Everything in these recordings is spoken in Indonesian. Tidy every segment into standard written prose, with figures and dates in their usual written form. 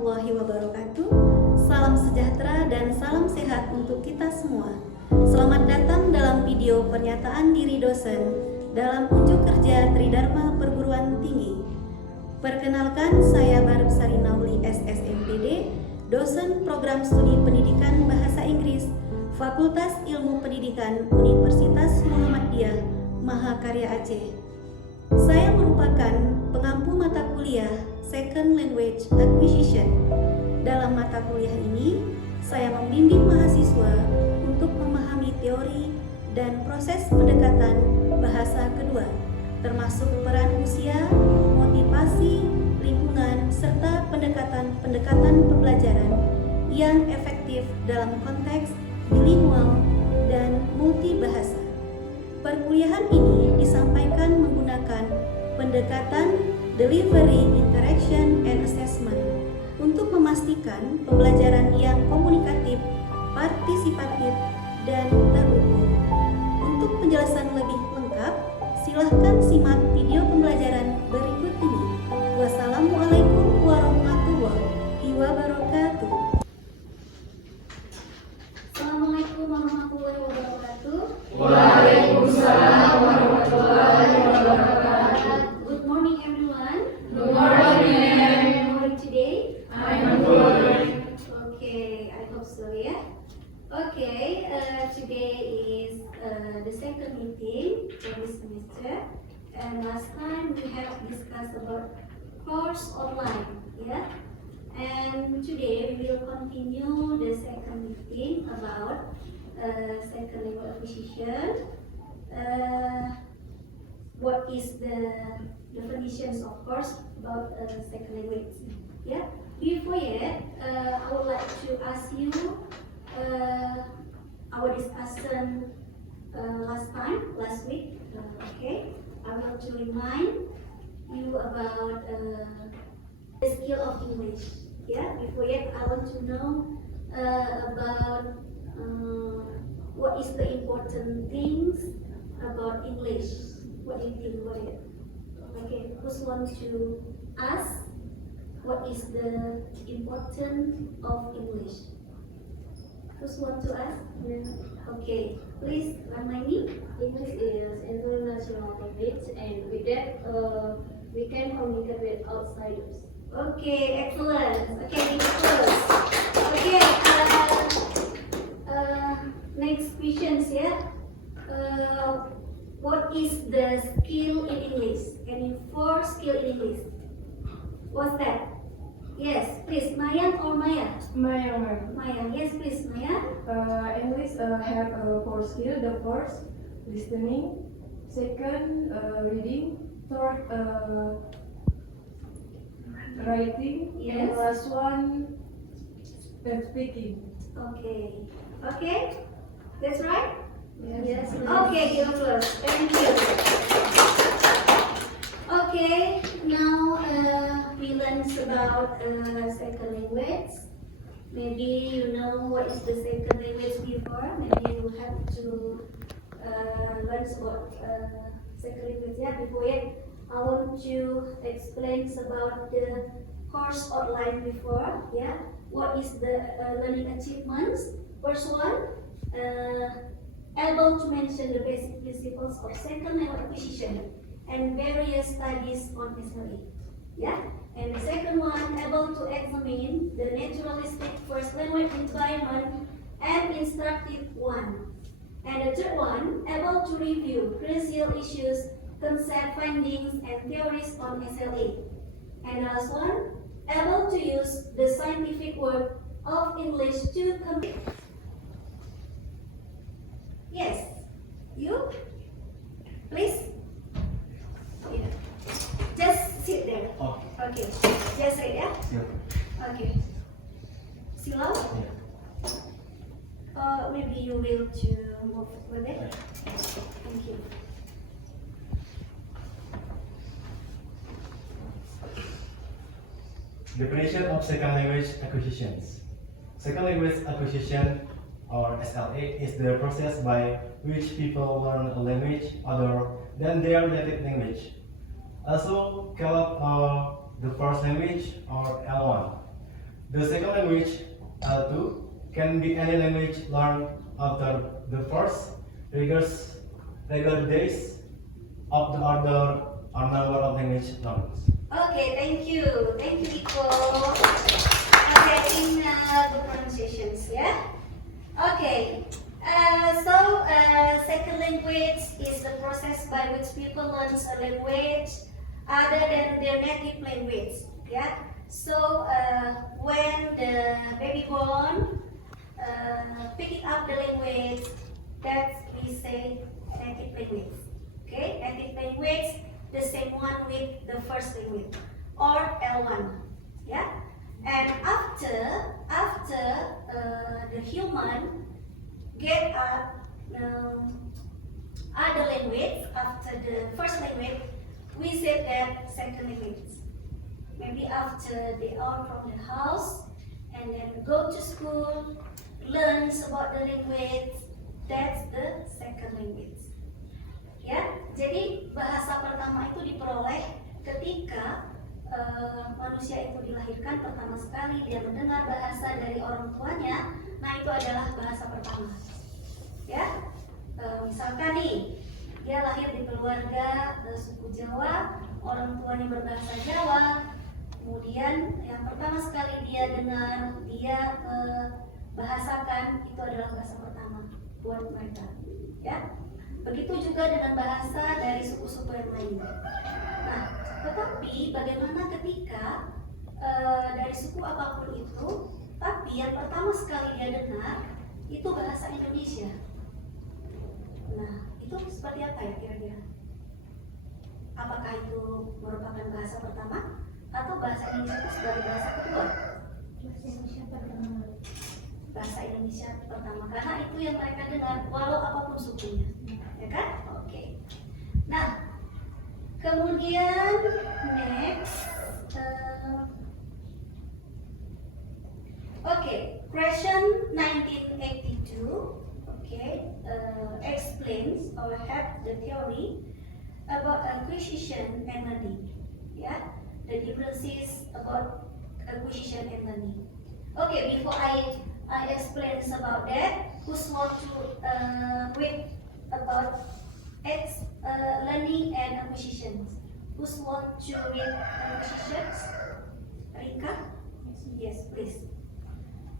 warahmatullahi wabarakatuh. Salam sejahtera dan salam sehat untuk kita semua. Selamat datang dalam video pernyataan diri dosen dalam unjuk kerja Tridharma Perguruan Tinggi. Perkenalkan, saya Barbsari Nauli SSMPD, dosen program studi pendidikan bahasa Inggris Fakultas Ilmu Pendidikan Universitas Muhammadiyah Mahakarya Aceh. Saya merupakan pengampu mata kuliah Second Language Acquisition. Dalam mata kuliah ini, saya membimbing mahasiswa untuk memahami teori dan proses pendekatan bahasa kedua, termasuk peran usia, motivasi, lingkungan, serta pendekatan pembelajaran yang efektif dalam konteks bilingual dan multibahasa. Perkuliahan ini disampaikan menggunakan pendekatan Delivery, Interaction, and Assessment untuk memastikan pembelajaran yang komunikatif, partisipatif, dan terukur. Untuk penjelasan lebih lengkap, silahkan simak video pembelajaran berikut ini. Wassalamualaikum warahmatullahi wabarakatuh. Assalamualaikum warahmatullahi wabarakatuh. Waalaikumsalam warahmatullahi wabarakatuh. Good morning, everyone. Good morning. How are you today? I'm good. Okay, I hope so, yeah. Okay, today is the second meeting for this semester, and last time we have discussed about course online, yeah. And today we will continue the second meeting about second language acquisition. What is the definitions of course about second language? Yeah. Before yet, I would like to ask you our discussion last week. Okay, I want to remind you about the skill of English. Yeah. Before yet, I want to know about what is the important things about English. What do you think about it? Okay, who's want to ask what is the important of English? Who's want to ask? Okay, please remind me. English is international language, and with that, we can communicate with outsiders. Okay, excellent. Okay, first. Okay, next questions, yeah. What is the skill in English? Any four skill in English? What's that? Yes, please, Maya or Maya? Maya. Maya, yes, please, Maya. English have four skills. The first, listening. Second, reading. Third, writing. Yes. And last one, speaking. Okay. Okay? That's right? Yes. Okay, give applause. Thank you. Okay, now we learned about second language. Maybe you know what is the second language before. Maybe you have to learn about second language. Yeah, before it, I want to explain about the course outline before. Yeah, what is the learning achievements? First one. Able to mention the basic principles of second language acquisition and various studies on SLA. Yeah? And the second one, able to examine the naturalistic first language environment and instructive one. And the third one, able to review crucial issues, concept findings, and theories on SLA. And the last one, able to use the scientific word of English to communicate. Yes, you, please. Yeah. Just sit there. Oh, Okay. Just sit there. siap. Okay. Silau. Iya. Maybe you will to move over there. Thank you. Definition of second language acquisitions. Second language acquisition, or SLA, is the process by which people learn a language other than their native language, also called the first language or L1. The second language, L2, can be any language learned after the first regular days of the order or number of language learners. Okay, thank you. Thank you, Iko. Okay, in good pronunciations, yeah? Okay, second language is the process by which people learn a language other than their native language, yeah? So, when the baby born, picking up the language, that we say native language, okay? Native language, the same one with the first language, or L1, yeah? And after the human get other language after the first language, we say that second language. Maybe after they are from the house and then go to school, learns about the language, that's the second language. Ya, jadi bahasa pertama itu diperoleh ketika manusia itu dilahirkan pertama sekali dia mendengar bahasa dari orang tuanya. Nah, itu adalah bahasa pertama. Ya, misalkan nih dia lahir di keluarga suku Jawa, orang tuanya berbahasa Jawa. Kemudian yang pertama sekali dia dengar, dia bahasakan, itu adalah bahasa pertama buat mereka. Ya, begitu juga dengan bahasa dari suku-suku yang lain. Nah, tetapi bagaimana ketika dari suku apapun itu, tapi yang pertama sekali dia dengar itu bahasa Indonesia. Nah, itu seperti apa ya kira-kira? Apakah itu merupakan bahasa pertama atau bahasa Indonesia itu sebagai bahasa kedua? Bahasa Indonesia pertama. Bahasa Indonesia pertama, karena itu yang mereka dengar walau apapun sukunya, ya kan? Oke. Nah, kemudian next, question 1982, explains or have the theory about acquisition and learning. Yeah, the differences about acquisition and learning. Okay, before I explain about that, who's want to read about learning and acquisitions? Who's want to read acquisitions? Rika? Yes, please.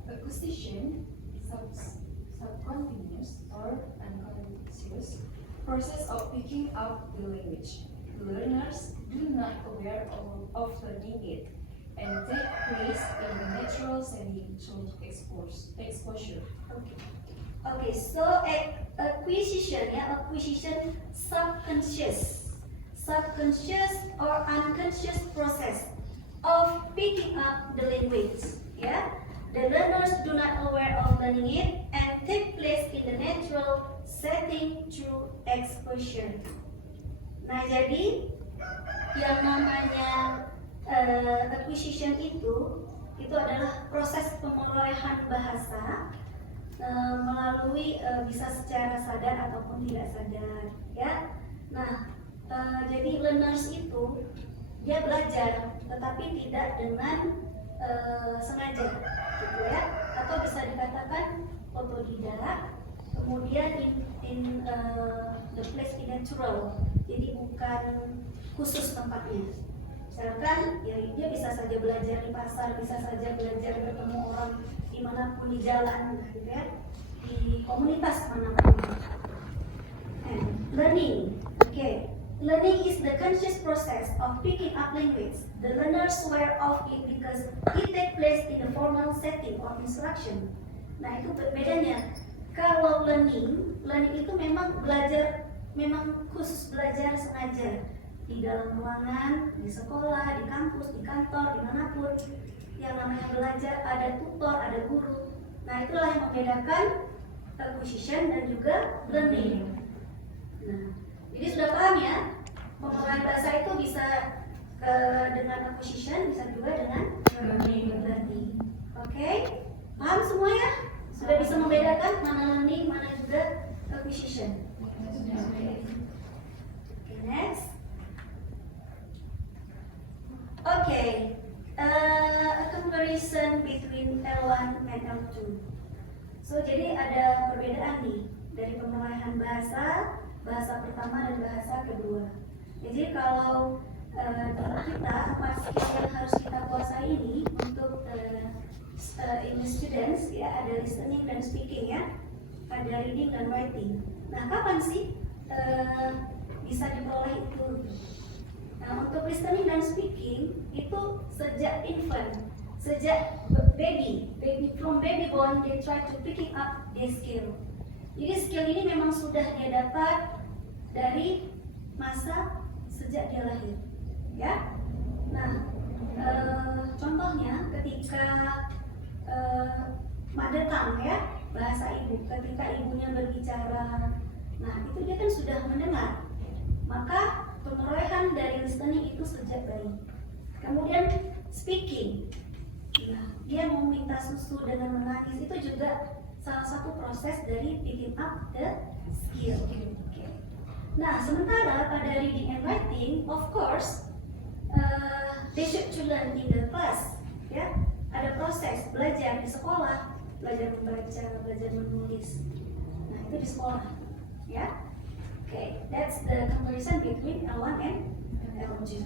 Acquisition is subcontinuous or unconscious process of picking up the language. The learners do not aware of learning it and take place in the natural setting through exposure. Okay, so acquisition subconscious or unconscious process of picking up the language. Yeah, the learners do not aware of learning it and take place in the natural setting through exposure. Nah, jadi yang namanya acquisition itu adalah proses pemerolehan bahasa melalui bisa secara sadar ataupun tidak sadar, ya. Nah, jadi learners itu dia belajar, tetapi tidak dengan sengaja, gitu ya, atau bisa dikatakan otodidak. Kemudian in the place in natural, jadi bukan khusus tempatnya. Misalkan ya dia bisa saja belajar di pasar, bisa saja belajar bertemu orang dimanapun di jalan, gitu ya, di komunitas manapun. And learning, learning is the conscious process of picking up language. The learners aware of it because it takes place in the formal setting of instruction. Nah, itu bedanya. Kalau learning itu memang belajar, memang khusus belajar sengaja di dalam ruangan, di sekolah, di kampus, di kantor, dimanapun. Yang namanya belajar ada tutor, ada guru. Nah, itulah yang membedakan acquisition dan juga learning. Nah, jadi sudah paham ya, pengolahan bahasa itu bisa dengan acquisition, bisa juga dengan learning. Oke, paham semua ya? Sudah bisa membedakan mana learning, mana juga acquisition. Okay, next. Okay, akan comparison between L1 and L2. So jadi ada perbedaan nih dari pemerolehan bahasa pertama dan bahasa kedua. Jadi kalau kita apa skill yang harus kita kuasai ini untuk English students ya, ada listening dan speaking ya, ada reading dan writing. Nah kapan sih bisa diperoleh itu? Nah untuk listening dan speaking itu sejak infant, sejak baby from baby born they try to picking up this skill. Jadi skill ini memang sudah dia dapat dari masa sejak dia lahir, ya. Nah, contohnya ketika mother tongue ya, bahasa ibu, ketika ibunya berbicara, nah itu dia kan sudah mendengar. Maka pemerolehan dari listening itu sejak bayi. Kemudian speaking, nah dia mau minta susu dengan menangis itu juga salah satu proses dari picking up the skill. Okay. Nah, sementara pada reading and writing, of course, they should to learn in the class. Ya, ada proses belajar di sekolah, belajar membaca, belajar menulis. Nah, itu di sekolah. Ya, okay, that's the comparison between L1 and L2.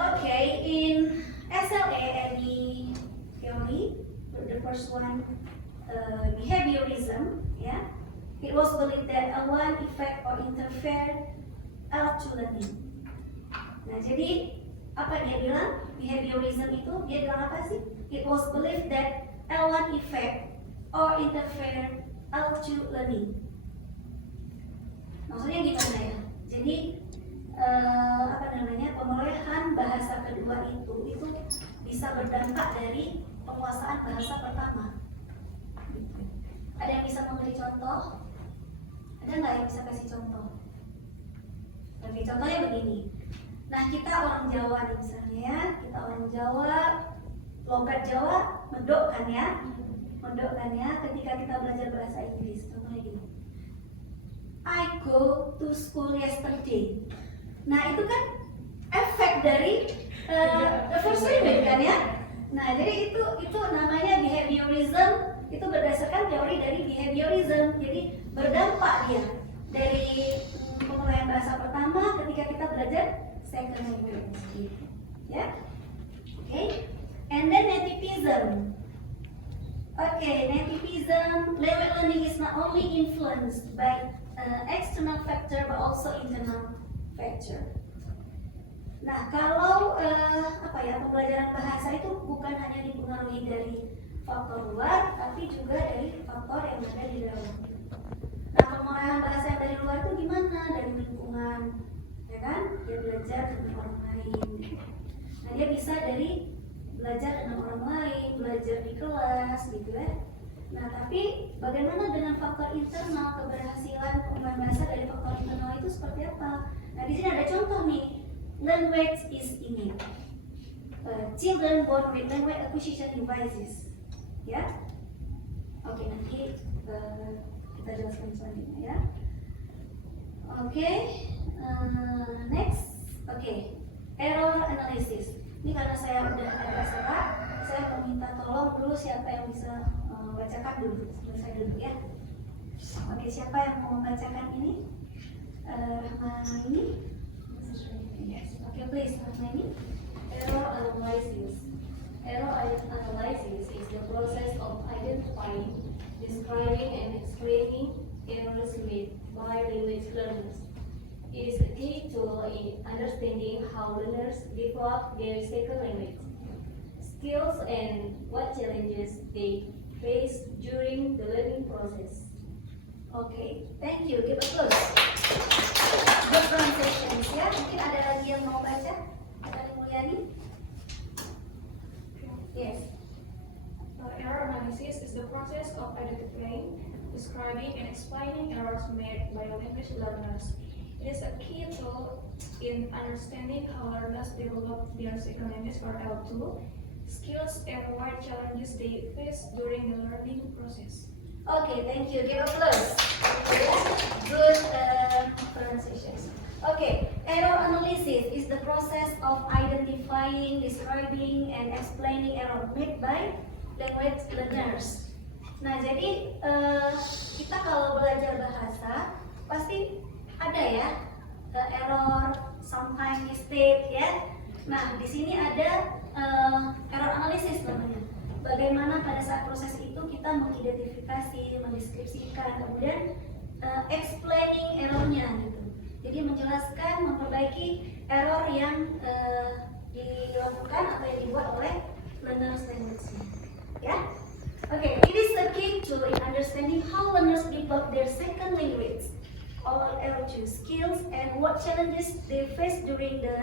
Okay, in SLA any theory, the first one, behaviorism, yeah, it was believed that L1 affect or interfere L2 learning. Nah, jadi apa dia bilang? Behaviorism itu dia bilang apa sih? It was believed that L1 affect or interfere L2 learning. Maksudnya gimana ya? Jadi pemerolehan bahasa kedua itu bisa berdampak dari penguasaan bahasa pertama. Ada yang bisa memberi contoh? Ada nggak yang bisa kasih contoh? Oke, contohnya begini. Nah, kita orang Jawa nih misalnya ya, kita orang Jawa, logat Jawa, medok kan ya, ketika kita belajar bahasa Inggris. Contohnya gini, I go to school yesterday. Nah, itu kan efek dari the first language kan ya. Nah, jadi itu namanya behaviorism, itu berdasarkan teori dari behaviorism. Jadi berdampak dia dari pemerolehan bahasa pertama ketika kita belajar second language. Ya, oke. And then nativism. Okay, nativism, language learning is not only influenced by external factor but also internal factor. Nah, kalau pembelajaran bahasa itu bukan hanya dipengaruhi dari faktor luar, tapi juga dari faktor yang ada di dalam. Nah, pemerolehan bahasa yang dari luar itu gimana? Dari lingkungan, ya kan? Dia belajar dengan orang lain. Nah, dia bisa dari belajar dengan orang lain, belajar di kelas, gitu ya. Nah, tapi bagaimana dengan faktor internal, keberhasilan pengembangan bahasa dari faktor internal itu seperti apa? Nah, di sini ada contoh nih. Language is innate. Children born with language acquisition devices. Ya, oke, nanti kita jelaskan selanjutnya ya. Oke, next, oke, error analysis. Ini karena saya udah agak salah, saya meminta tolong dulu siapa yang bisa bacakan dulu sebelum saya duduk ya. Oke, siapa yang mau membacakan ini? Ini? Yes. Okay, please, Rahmani. Error analysis. Error analysis is the process of identifying, describing, and explaining errors made by language learners. It is a key tool in understanding how learners develop their second language, skills, and what challenges they face during the learning process. Oke, thank you. Give applause. Good pronunciation ya. Mungkin ada lagi yang mau baca? Ada Mulyani? Yes. Error analysis is the process of identifying, describing, and explaining errors made by language learners. It is a key tool in understanding how learners develop their second language or L2, skills, and what challenges they face during the learning process. Okay, thank you. Give applause. Good pronunciation. Okay, error analysis is the process of identifying, describing, and explaining error made by language learners. Nah, jadi kita kalau belajar bahasa pasti ada ya error, sometimes mistake ya. Nah, di sini ada error analisis namanya. Bagaimana pada saat proses itu kita mengidentifikasi, mendeskripsikan, kemudian explaining errornya gitu. Jadi menjelaskan, memperbaiki error yang dilakukan atau yang dibuat oleh learners language. Ya, okay. It is a key tool in understanding how learners develop their second language, oral LQ skills, and what challenges they face during the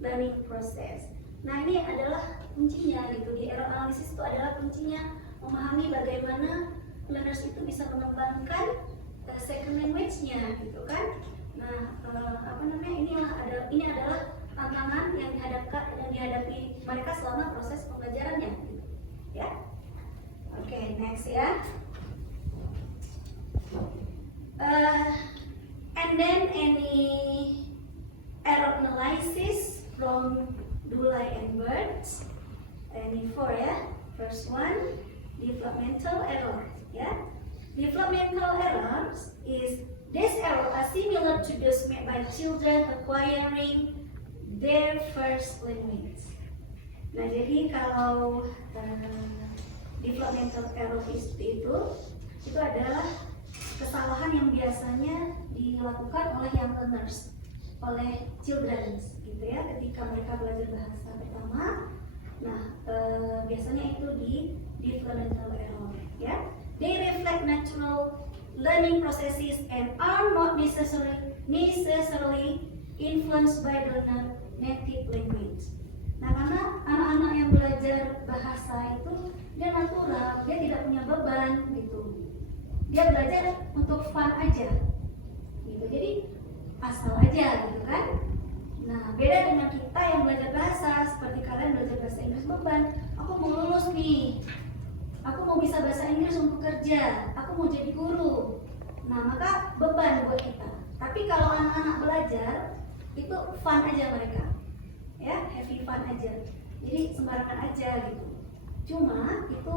learning process. Nah, ini adalah kuncinya gitu. Di error analysis itu adalah kuncinya memahami bagaimana learners itu bisa mengembangkan second language-nya gitu kan. Nah, ini adalah tantangan yang dihadapi mereka selama proses pembelajarannya gitu. Ya. Oke, next ya. And then any error analysis from Dulay and Birds. Any four ya. First one, developmental error. Ya. Developmental errors is these errors are similar to those made by children acquiring their first language. Nah, jadi kalau developmental error itu adalah kesalahan yang biasanya dilakukan oleh young learners, oleh children gitu ya, ketika mereka belajar bahasa pertama. Nah, biasanya itu di developmental error ya. They reflect natural learning processes and are not necessarily influenced by the native language. Nah, karena anak-anak yang belajar bahasa itu dia natural, dia tidak punya beban gitu. Dia belajar untuk fun aja, gitu. Jadi asal aja gitu kan. Nah, beda dengan kita yang belajar bahasa, seperti kalian belajar bahasa Inggris beban. Aku mau lulus nih, aku mau bisa bahasa Inggris untuk kerja, aku mau jadi guru. Nah, maka beban buat kita. Tapi kalau anak-anak belajar itu fun aja mereka, ya, happy fun aja. Jadi sembarangan aja gitu. Cuma itu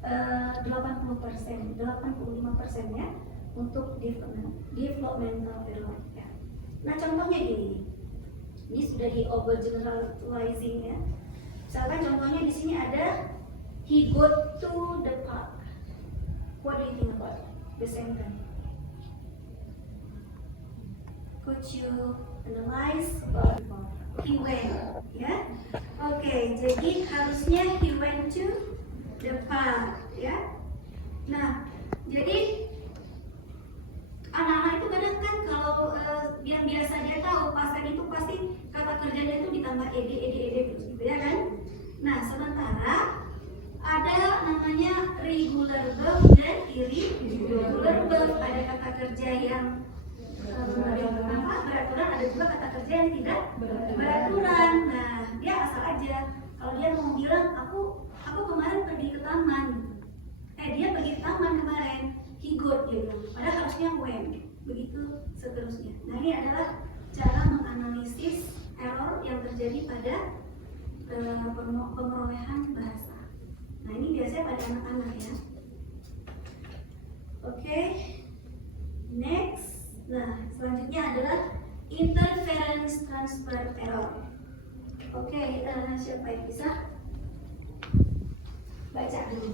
80%, 85% ya untuk developmental error ya. Nah, contohnya gini. Ini sudah di overgeneralizing ya. Misalkan contohnya di sini ada he go to the park. What do you think about the sentence? Could you analyze about he went? Ya, oke. Jadi harusnya he went to the park. Ya. Nah, jadi anak-anak itu kadang kan kalau yang biasa dia tahu pasen itu pasti kata kerjanya itu ditambah ed gitu ya kan. Nah, sementara ada namanya regular verb dan irregular verb. Ada kata kerja yang beraturan, ada juga kata kerja yang tidak beraturan. Nah, dia asal aja. Kalau dia mau bilang aku kemarin pergi ke taman, dia pergi ke taman kemarin, he go dia bilang. Padahal harusnya when, begitu seterusnya. Nah, ini adalah cara menganalisis error yang terjadi pada pemerolehan bahasa. Nah, ini biasanya pada anak-anak ya. Oke. Next. Nah, selanjutnya adalah interference transfer error. Oke, siapa yang bisa baca dulu?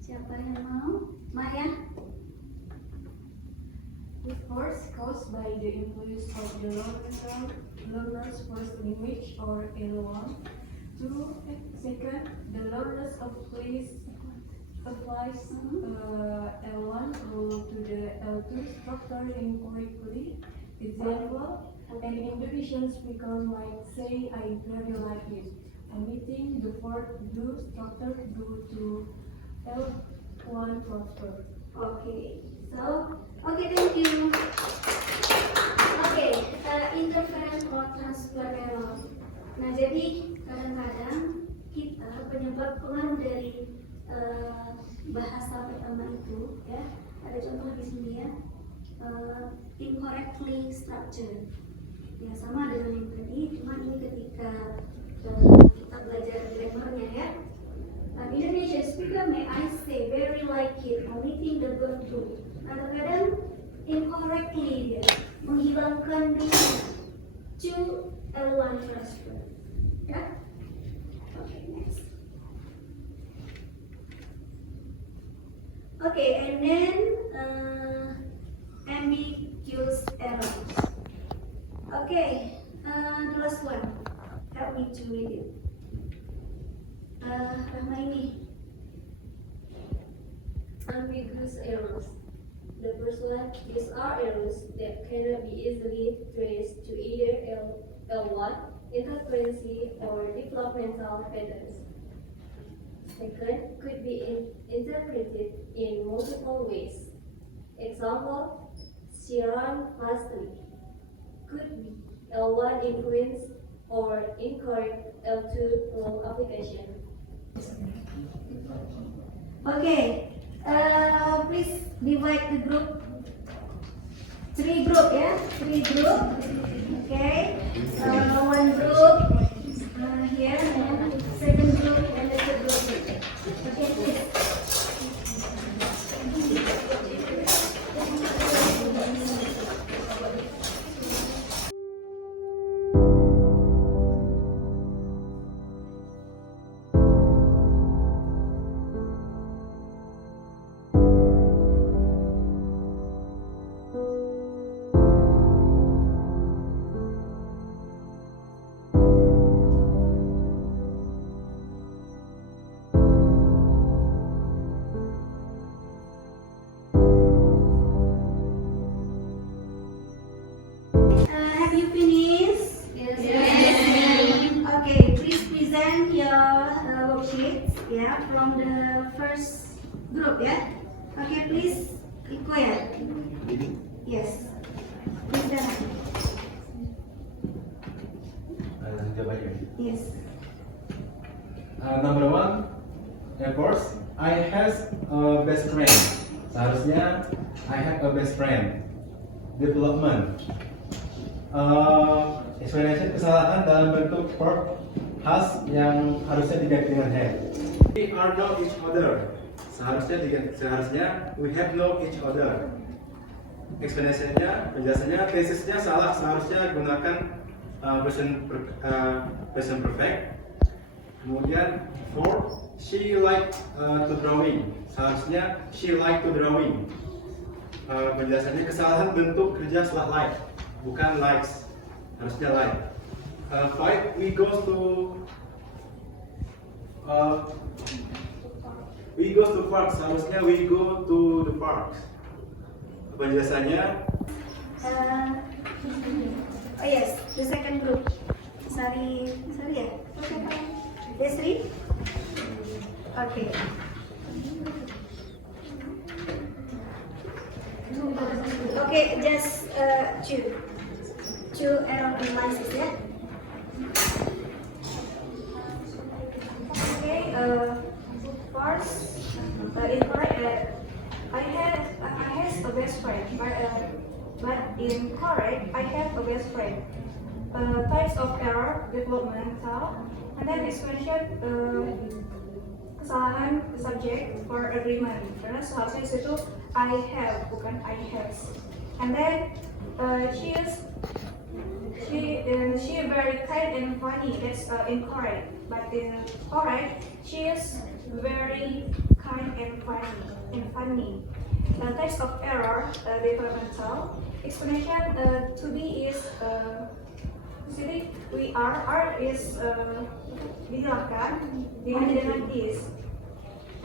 Siapa yang mau? Maya? With force caused by the influence of the learner's first language or L1. Second, the learners applies L1 rule to the L2 structure incorrectly. Example, an Indonesian speaker might say, I very like it, omitting the fourth do structure due to L1 transfer. Okay, thank you. Interference or transfer error. Nah, jadi kadang-kadang kita penyebab pengaruh dari bahasa pertama itu ya, ada contoh di sini ya. incorrectly structured. Ya sama dengan yang tadi, cuma ini ketika kita belajar grammarnya ya. Indonesian speaker may I say very like it, omitting the verb to. Kadang-kadang incorrectly dia menghilangkan to L1 transfer. Ya. Okay, next. Okay, and then ambiguous errors. Okay, the last one. Help me to read it. Rahmaini. Ambiguous errors. The first one, these are errors that cannot be easily traced to either L1, interference or developmental patterns. Second, could be interpreted in multiple ways. Example, Sheeran pastry could be L1 influence or incorrect L2 role application. Okay, please divide the group. 3 group ya, 3 group. Okay, one group here and second group and the third group. Okay, please. Have you finished? Yes. Okay, please present your worksheets yeah, from the first group yeah. Okay, please require. Yes. Present. Yes. Number one, of course, I have a best friend. Seharusnya I have a best friend. Development. Explanation kesalahan dalam bentuk verb has yang harusnya diganti dengan have. We are know each other. Seharusnya we have know each other. Explanation-nya, penjelasannya, tesisnya salah. Seharusnya gunakan present perfect. Kemudian for she like to drawing. Seharusnya she like to drawing. Penjelasannya kesalahan bentuk kerja setelah like, bukan likes, harusnya like. Five, we go to park. Seharusnya we go to the park. Penjelasannya Oh yes, the second group. Sari ya? Desri? Okay. Okay, just two error analysis ya. Okay, first, incorrect. I have a best friend, but incorrect. I have a best friend. Types of error, developmental, and then explanation. Kesalahan subject or agreement. Karena seharusnya itu I have, bukan I have. And then she is very kind and funny. That's incorrect. But in correct, she is very kind and funny. Types of error, developmental. Explanation to be is we are is dihilangkan dengan is.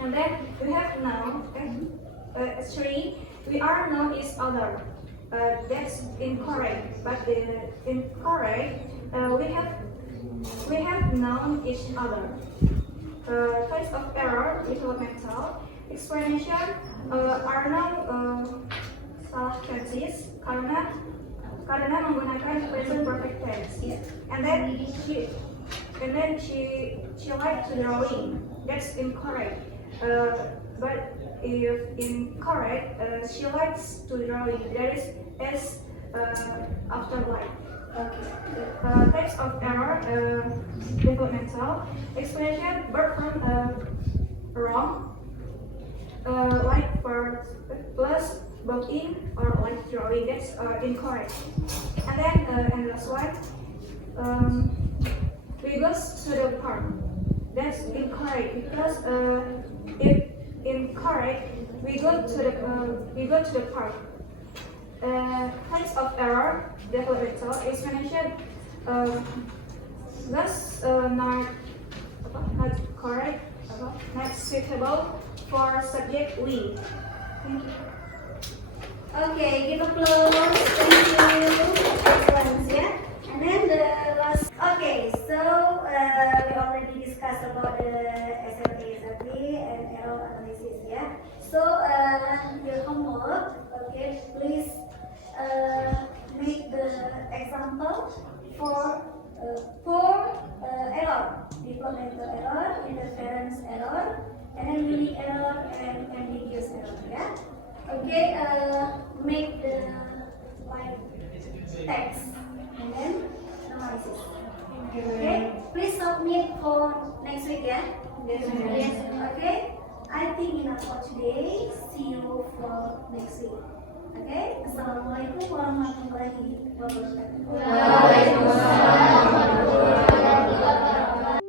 And then we have now three. We are now is other. That's incorrect. But incorrect. We have known each other. Types of error, developmental. Explanation are now salah tenses karena menggunakan present perfect tense. And then she liked to drawing. That's incorrect. But if incorrect, she likes to drawing. There is S after like. Types of error, developmental explanation, verb from wrong, like for plus in or like drawing, that's incorrect. And then and last one, we go to the park. That's incorrect because if incorrect, we go to the park. Types of error, developmental explanation, that's not correct, not suitable for subject we. Thank you. Okay, give applause. Thank you. Excellent, yeah. And then the last. Okay, so we already discussed about the SLA and error analysis, yeah. So your homework, okay, please make the example for error, developmental error, interference error, and then unique error and ambiguous error, yeah. Okay, make the like text and then analysis. Okay, please submit for next week, yeah. Yes. Okay, I think enough for today. See you for next week. Okay, Assalamualaikum warahmatullahi wabarakatuh. Waalaikumsalam warahmatullahi wabarakatuh.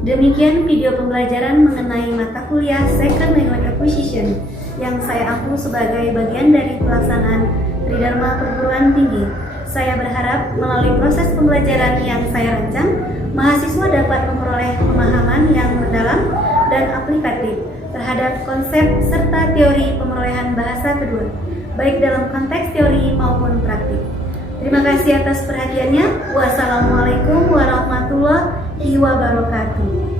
Demikian video pembelajaran mengenai mata kuliah Second Language Acquisition yang saya ampu sebagai bagian dari pelaksanaan Tridharma Perguruan Tinggi. Saya berharap melalui proses pembelajaran yang saya rancang, mahasiswa dapat memperoleh pemahaman yang mendalam dan aplikatif terhadap konsep serta teori pemerolehan bahasa kedua, baik dalam konteks teori maupun praktik. Terima kasih atas perhatiannya. Wassalamualaikum warahmatullahi wabarakatuh.